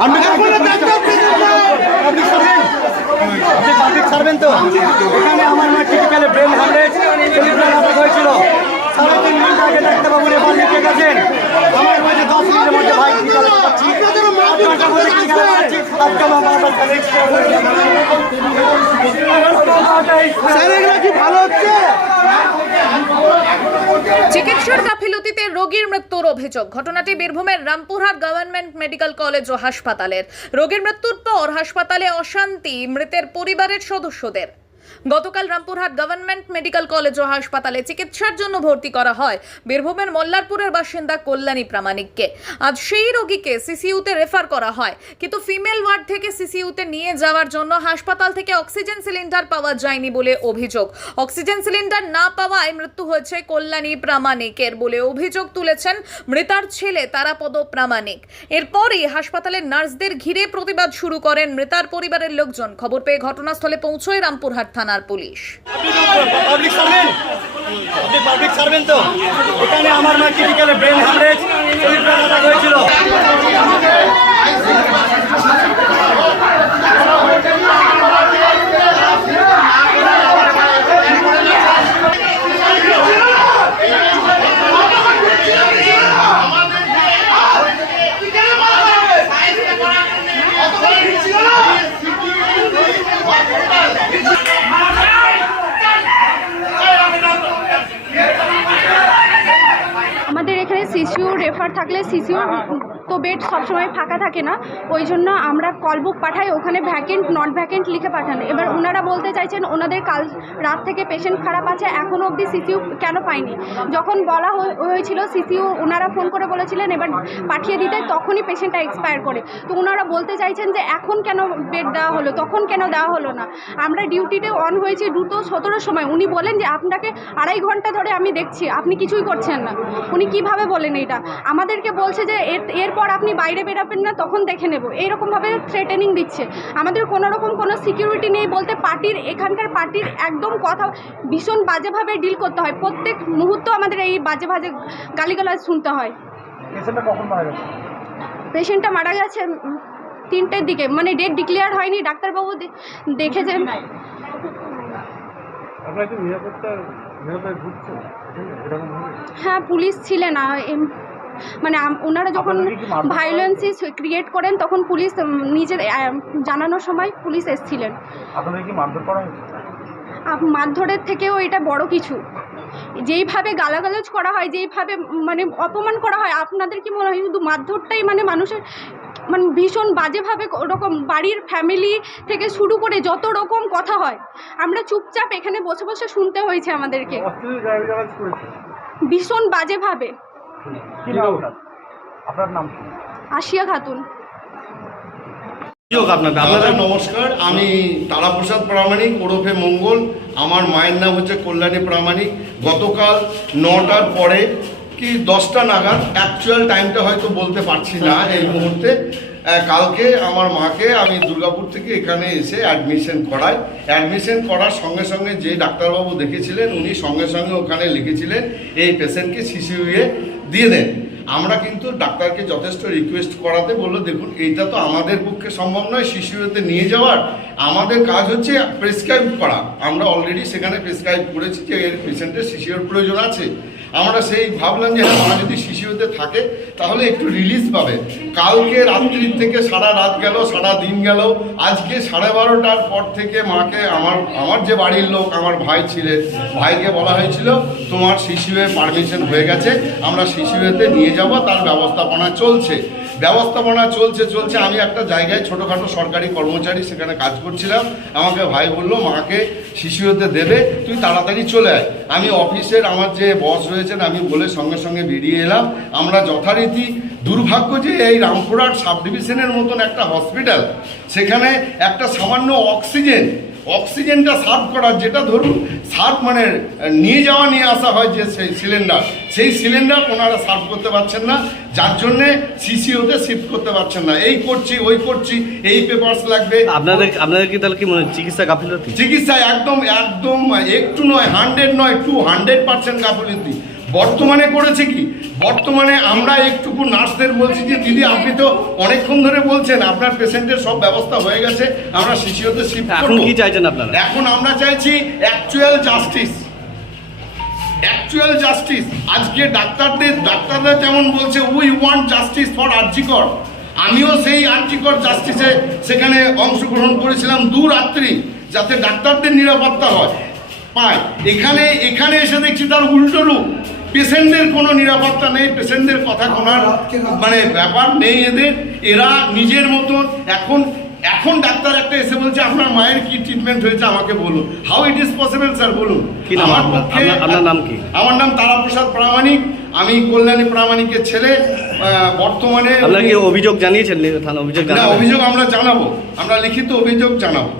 আপনি আপনি সারবেন আপনি পাবলিক সারবেন তো এখানে আমার মা ক্রিটিক্যালে ব্রেন হ্যামরেজ সেলিব্রাল আটাক হয়েছিল সাড়ে তিন ঘণ্টা আগে ডাক্তারবাবু এবার লিখে গেছেন আমার মাঝে দশ মিনিটের মধ্যে ভাই ক্রিটিক্যালে পাচ্ছি আট ঘণ্টার মধ্যে ক্রিটিক্যালে পাচ্ছি আজকে আমার বারবার স্যার এগুলো কি ভালো হচ্ছে চিকিৎসার গাফিলতিতে রোগীর মৃত্যুর অভিযোগ। ঘটনাটি বীরভূমের রামপুরহাট গভর্নমেন্ট মেডিকেল কলেজ ও হাসপাতালের। রোগীর মৃত্যুর পর হাসপাতালে অশান্তি, মৃতের পরিবারের সদস্যদের। গতকাল রামপুরহাট গভর্নমেন্ট মেডিকেল কলেজ ও হাসপাতালে চিকিৎসার জন্য ভর্তি করা হয় বীরভূমের মোল্লারপুরের বাসিন্দা কল্যাণী প্রামাণিককে। আজ সেই রোগীকে সিসিইউতে রেফার করা হয়, কিন্তু ফিমেল ওয়ার্ড থেকে সিসিইউতে নিয়ে যাওয়ার জন্য হাসপাতাল থেকে অক্সিজেন সিলিন্ডার পাওয়া যায়নি বলে অভিযোগ। অক্সিজেন সিলিন্ডার না পাওয়ায় মৃত্যু হয়েছে কল্যাণী প্রামাণিকের বলে অভিযোগ তুলেছেন মৃতার ছেলে তারাপদ প্রামাণিক। এরপরই হাসপাতালের নার্সদের ঘিরে প্রতিবাদ শুরু করেন মৃতার পরিবারের লোকজন। খবর পেয়ে ঘটনাস্থলে পৌঁছয় রামপুরহাট থানার পুলিশ। পাবলিক সার্ভেন্ট আপনি পাবলিক সার্ভেন্ট তো? এখানে আমার মা ক্রিটিক্যালে ব্রেন হ্যামরেজ হয়েছিল আমাদের এখানে সিসিউ রেফার থাকলে সিসিউ তো বেড সবসময় ফাঁকা থাকে না। ওই জন্য আমরা কল বুক পাঠাই, ওখানে ভ্যাকেন্ট নট ভ্যাকেন্ট লিখে পাঠান। এবার ওনারা বলতে চাইছেন, ওনাদের কাল রাত থেকে পেশেন্ট খারাপ আছে এখনও অবধি সিসিউ কেন পায়নি? যখন বলা হয়ে- হয়েছিল সিসিউ ওনারা ফোন করে বলেছিলেন, এবার পাঠিয়ে দিতে, তখনই পেশেন্টটা এক্সপায়ার করে। তো ওনারা বলতে চাইছেন যে, এখন কেন বেড দেওয়া হলো? তখন কেন দেওয়া হলো না? আমরা ডিউটিতে অন হয়েছি দুটো সতেরোর সময়। উনি বলেন যে, আপনাকে আড়াই ঘণ্টা ধরে আমি দেখছি, আপনি কিছুই করছেন না। উনি কীভাবে বলেন এটা আমাদেরকে বলছে যে, এর- এরপর আপনি বাইরে বেরাবেন না তখন দেখে নেব। এইরকমভাবে থ্রেটেনিং দিচ্ছে। আমাদের কোনো রকম কোনো সিকিউরিটি নেই বলতে পার্টির এখানকার পার্টির একদম কথা ভীষণ বাজেভাবে ডিল করতে হয়। প্রত্যেক মুহূর্ত আমাদের এই বাজে বাজে গালিগালাজ শুনতে হয়। পেশেন্টটা মারা গেছে? তিনটের দিকে। মানে ডেট ডিক্লেয়ার হয়নি ডাক্তারবাবু দেখেছেন। হ্যাঁ পুলিশ ছিলেন মানে ওনারা যখন ভায়োলেন্সি ক্রিয়েট করেন? তখন পুলিশ নিজের জানানোর সময় পুলিশ এসছিলেন। মারধরের থেকেও এটা বড় কিছু। যেইভাবে গালাগালাজ করা হয় যেইভাবে মানে অপমান করা হয় আপনাদের কি মনে হয়? শুধু মারধরটাই মানে মানুষের মানে ভীষণ বাজেভাবে ওরকম বাড়ির ফ্যামিলি থেকে শুরু করে যত রকম কথা হয় আমরা চুপচাপ এখানে বসে বসে শুনতে হয়েছে আমাদেরকে। ভীষণ বাজেভাবে। কি নাম আপনার? আপনার নাম কি? আসিয়া খাতুন। আপনাদের নমস্কার। আমি তারাপ্রসাদ প্রামাণিক ওরফে মঙ্গল। আমার মায়ের নাম হচ্ছে কল্যাণী প্রামাণিক। গতকাল নটার পরে কি দশটা নাগাদ অ্যাকচুয়াল টাইমটা হয়তো বলতে পারছি না এই মুহূর্তে। আহ, কালকে আমার মাকে আমি দুর্গাপুর থেকে এখানে এসে অ্যাডমিশন করাই। অ্যাডমিশন করার সঙ্গে সঙ্গে যে ডাক্তারবাবু দেখেছিলেন উনি সঙ্গে সঙ্গে ওখানে লিখেছিলেন এই পেশেন্টকে সিসিউয়ে দিয়ে দেন। আমরা কিন্তু ডাক্তারকে যথেষ্ট রিকোয়েস্ট করাতে বলল, দেখুন, এইটা তো আমাদের পক্ষে সম্ভব নয় শিশুতে নিয়ে যাওয়ার। আমাদের কাজ হচ্ছে প্রেসক্রাইব করা। আমরা অলরেডি সেখানে প্রেসক্রাইব করেছি যে এর পেশেন্টের শিশুর প্রয়োজন আছে। আমরা সেই ভাবলাম যে হ্যাঁ মা যদি শিশুতে থাকে, তাহলে একটু রিলিজ পাবে। কালকে রাত্রির থেকে সারা রাত গেল, সারা দিন গেল। আজকে সাড়ে বারোটার পর থেকে মাকে আমার আমার যে বাড়ির লোক, আমার ভাই ছিলেন, ভাইকে বলা হয়েছিল, তোমার শিশুয়ে পারমিশন হয়ে গেছে, আমরা শিশুয়েতে নিয়ে যাব, তার ব্যবস্থাপনা চলছে। ব্যবস্থাপনা চলছে চলছে। আমি একটা জায়গায় ছোটোখাটো সরকারি কর্মচারী সেখানে কাজ করছিলাম। আমাকে ভাই বলল, মাকে শিশু হতে দেবে, তুই তাড়াতাড়ি চলে আয়। আমি অফিসের আমার যে বস রয়েছেন, আমি বলে সঙ্গে সঙ্গে বেরিয়ে এলাম। আমরা যথারীতি দুর্ভাগ্য যে এই রামপুরহাট সাব ডিভিশনের মতন একটা হসপিটাল, সেখানে একটা সামান্য অক্সিজেন অক্সিজেনটা সার্ভ করার যেটা ধরুন সার্ভ মানে নিয়ে যাওয়া নিয়ে আসা হয় যে সেই সিলিন্ডার সেই সিলিন্ডার ওনারা সার্ভ করতে পারছেন না যার জন্যে সিসিওতে শিফট করতে পারছেন না। এই করছি ওই করছি এই পেপারস লাগবে। আপনাদের আপনাদের কি তাহলে কি মনে চিকিৎসা গাফিলতি? চিকিৎসায় একদম একদম একটু নয় হান্ড্রেড নয় টু হান্ড্রেড পার্সেন্ট গাফিলতি। বর্তমানে করেছে কি? বর্তমানে আমরা একটুকু নার্সদের বলছি যে দিদি আপনি তো অনেকক্ষণ ধরে বলছেন আপনার পেশেন্টের সব ব্যবস্থা হয়ে গেছে আমরা শিশিওতে শিফট এখন কি চাইছেন আপনারা? এখন আমরা চাইছি অ্যাকচুয়াল জাস্টিস অ্যাকচুয়াল জাস্টিস আজকে ডাক্তারদের ডাক্তাররা যেমন বলছে we want justice for RG Kar. আমিও সেই আর্জিকর জাস্টিসে সেখানে অংশগ্রহণ করেছিলাম দু রাত্রি যাতে ডাক্তারদের নিরাপত্তা হয়। পায়। এখানে এখানে এসে দেখছি তার উল্টো রূপ। পেশেন্টদের কোনো নিরাপত্তা নেই পেশেন্টদের কথা শোনার মানে ব্যাপার নেই এদের। এরা নিজের মতন এখন এখন ডাক্তার একটা এসে বলছে আপনার মায়ের কি ট্রিটমেন্ট হয়েছে আমাকে বলুন। How it is possible sir বলুন। কি নাম আমার আপনার? পক্ষে- আপনার- আপনার নাম কি? আমার নাম তারাপ্রসাদ প্রামাণিক। আমি কল্যাণী প্রামাণিকের ছেলে বর্তমানে অভিযোগ জানিয়েছেন? থানা অভিযোগ অভিযোগ আমরা জানাব। আমরা লিখিত অভিযোগ জানাব।